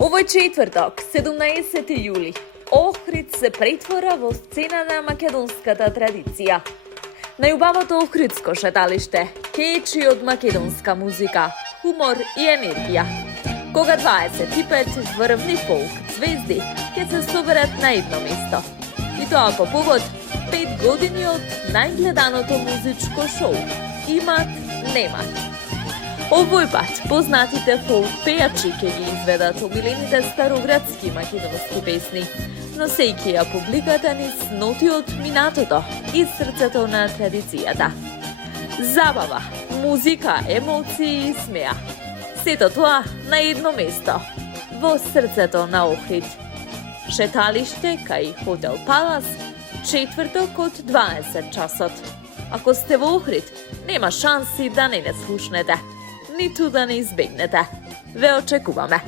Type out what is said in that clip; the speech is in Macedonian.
Ovo je četvrtok, 17. juli. Ohrid se pretvara v scenена makedonskата традиција. Најубавото охридско шеталиште, кечи од македонска музика, хумор и енергија. Кога 25 врвни фолк звезди ќе се соберат на едно место. И тоа по повод 5 години од најгледаното музичко шоу Имат, немат. Овој пат познатите фолк пејачи ќе ги изведат омилените староградски македонски песни, носејќи ја публиката низ ноти од минатото и срцето на традицијата. Забава, музика, емоции и смеа. Сето тоа на едно место, во срцето на Охрид. Шеталиште кај Хотел Палас, четврток од 20 часот. Ако сте во Охрид, нема шанси да не слушнете, ниту да не избегнете. Ве очекуваме.